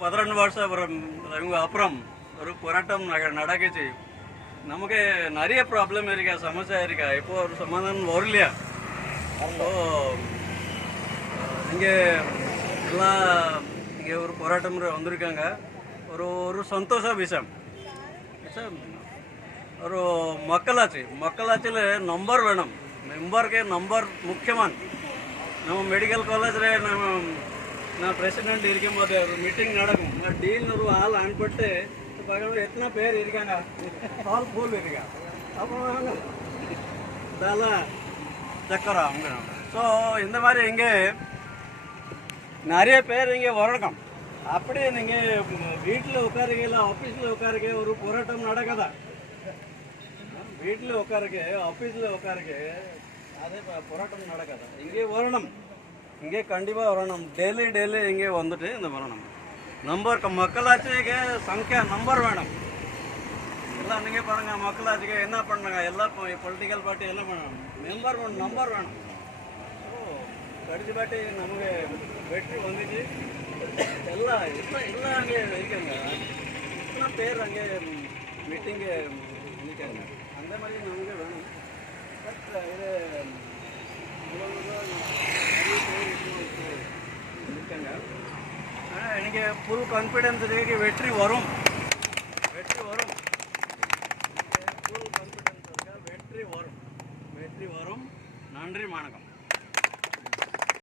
12 வருஷம் அப்புறம் ஒரு போராட்டம் நடக்குச்சு. நமக்கு நிறைய ப்ராப்ளம் இருக்கா, சமஸ்யா இருக்கா, இப்போ ஒரு சமாதானம் வரலையா. ஸோ இங்கே எல்லாம் இங்கே ஒரு போராட்டம் வந்திருக்காங்க. ஒரு ஒரு சந்தோஷ விஷயம். ஒரு மக்களாட்சியில் நம்பர் வேணும். மெம்பರ್ಗೆ ನಂಬರ್ ಮುಖ್ಯವಾನ್. ನಮ್ಮ ಮೆಡಿಕಲ್ ಕಾಲೇಜ್ರೆ நான் பிரசிடென்ட் இருக்கும்போது ஒரு மீட்டிங் நடக்கும். டீல்னு ஆள் அனுப்பிட்டு பார்க்கணும் எத்தனை பேர் இருக்காங்க, ஹால் ஃபுல் இருக்கா. அப்புறம் இதெல்லாம் சக்கரா அவங்க. ஸோ இந்த மாதிரி இங்கே நிறைய பேர் இங்கே வரணும். அப்படியே நீங்கள் வீட்டில் உட்காருங்க, இல்லை ஆஃபீஸில் உட்காருங்க, ஒரு போராட்டம் நடக்காதா? வீட்டில் உட்காருங்க, ஆஃபீஸில் உட்காருங்க, அதே போராட்டம் நடக்காதா? இங்கே வரணும், இங்கே கண்டிப்பாக வரணும். டெய்லி இங்கே வந்துட்டு இந்த வரணும். நம்பர் மக்களாட்சிக்கு சங்கியா நம்பர் வேணும். எல்லாம் நீங்கள் பாருங்கள், மக்களாட்சிக்கு என்ன பண்ணுங்க, எல்லாம் பொலிட்டிக்கல் பார்ட்டி எல்லாம் பண்ணணும். மெம்பர் வேணும், நம்பர் வேணும். ஸோ கடைசி பாட்டி நமக்கு வெற்றி வந்துச்சு. எல்லாம் அங்கே இருக்காங்க. இத்தனை பேர் அங்கே மீட்டிங்கு இருக்காங்க. அந்த மாதிரி நமக்கு வேணும். பட் இது இருக்காங்க. எனக்கு ஃபுல் கான்ஃபிடென்ஸ் இருக்கு, வெற்றி வரும். ஃபுல் கான்ஃபிடென்ஸ் இருக்கா, வெற்றி வரும். நன்றி, வணக்கம்.